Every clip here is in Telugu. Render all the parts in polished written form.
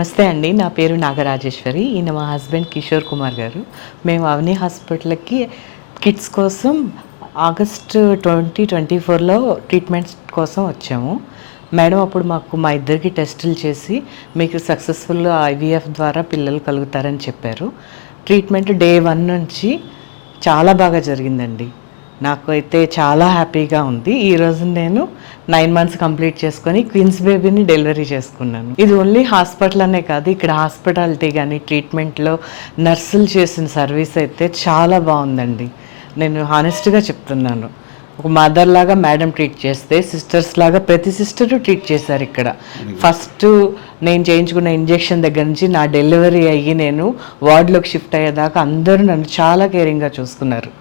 నమస్తే అండి. నా పేరు నాగరాజేశ్వరి. ఈయన మా హస్బెండ్ కిషోర్ కుమార్ గారు. మేము అవని హాస్పిటల్‌కి కిడ్స్ కోసం ఆగస్టు 2024లో ట్రీట్మెంట్స్ కోసం వచ్చాము. మేడం అప్పుడు మా ఇద్దరికి టెస్టులు చేసి మీకు సక్సెస్‌ఫుల్ ఐవీఎఫ్ ద్వారా పిల్లలు కలుగుతారని చెప్పారు. ట్రీట్మెంట్ డే 1 నుంచి చాలా బాగా జరిగిందండి. నాకు అయితే చాలా హ్యాపీగా ఉంది. ఈరోజు నేను 9 మంత్స్ కంప్లీట్ చేసుకొని క్వీన్స్ బేబీని డెలివరీ చేసుకున్నాను. ఇది ఓన్లీ హాస్పిటల్ అనే కాదు, ఇక్కడ హాస్పిటాలిటీ కానీ ట్రీట్మెంట్లో నర్సులు చేసిన సర్వీస్ అయితే చాలా బాగుందండి. నేను హానెస్ట్గా చెప్తున్నాను. ఒక మదర్ లాగా మేడం ట్రీట్ చేస్తే సిస్టర్స్ లాగా ప్రతి సిస్టరు ట్రీట్ చేశారు ఇక్కడ. ఫస్ట్ నేను చేయించుకున్న ఇంజెక్షన్ దగ్గర నుంచి నా డెలివరీ అయ్యి నేను వార్డులోకి షిఫ్ట్ అయ్యేదాకా అందరూ నన్ను చాలా కేరింగ్గా చూసుకున్నారు.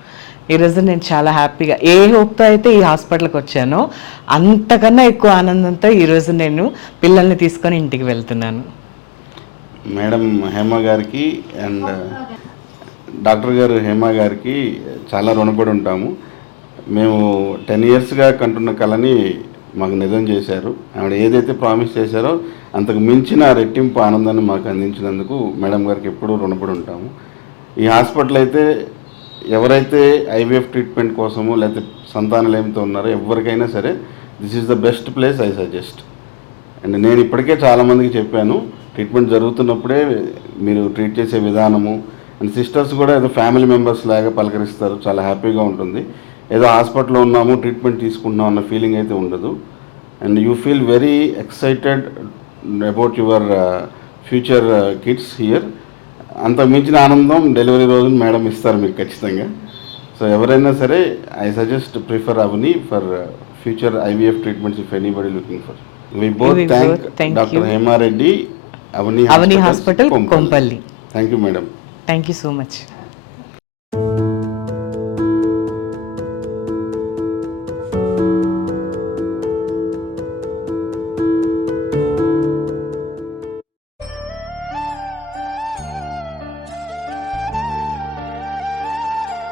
ఈరోజు నేను చాలా హ్యాపీగా ఏ హోప్తో అయితే ఈ హాస్పిటల్కి వచ్చానో అంతకన్నా ఎక్కువ ఆనందంతో ఈరోజు నేను పిల్లల్ని తీసుకొని ఇంటికి వెళ్తున్నాను. మేడం హేమ గారికి అండ్ డాక్టర్ గారు హేమ గారికి చాలా రుణపడి ఉంటాము. మేము 10 ఇయర్స్గా కంటున్న కళని మాకు నిజం చేశారు. ఆవిడ ఏదైతే ప్రామిస్ చేశారో అంతకు మించిన రెట్టింపు ఆనందాన్ని మాకు అందించినందుకు మేడం గారికి ఎప్పుడూ రుణపడి ఉంటాము. ఈ హాస్పిటల్ అయితే ఎవరైతే ఐవీఎఫ్ ట్రీట్మెంట్ కోసము లేకపోతే సంతానలేమితో ఉన్నారో ఎవరికైనా సరే this is the best place I suggest. And నేను ఇప్పటికే చాలామందికి చెప్పాను, ట్రీట్మెంట్ జరుగుతున్నప్పుడే మీరు ట్రీట్ చేసే విధానము అండ్ సిస్టర్స్ కూడా ఏదో ఫ్యామిలీ మెంబర్స్ లాగా పలకరిస్తారు, చాలా హ్యాపీగా ఉంటుంది. ఏదో హాస్పిటల్లో ఉన్నాము ట్రీట్మెంట్ తీసుకుంటున్నాం అన్న ఫీలింగ్ అయితే ఉండదు. And you feel very excited about your future kids here. అంత మించిన ఆనందం డెలివరీ రోజు మేడం ఇస్తారు మీకు ఖచ్చితంగా. సో ఎవరైనా సరే I suggest prefer Avani for future IVF treatments if anybody looking for. We both thank doctor Hema Reddy, Avani hospital Kompally. Thank you madam. Thank you so much.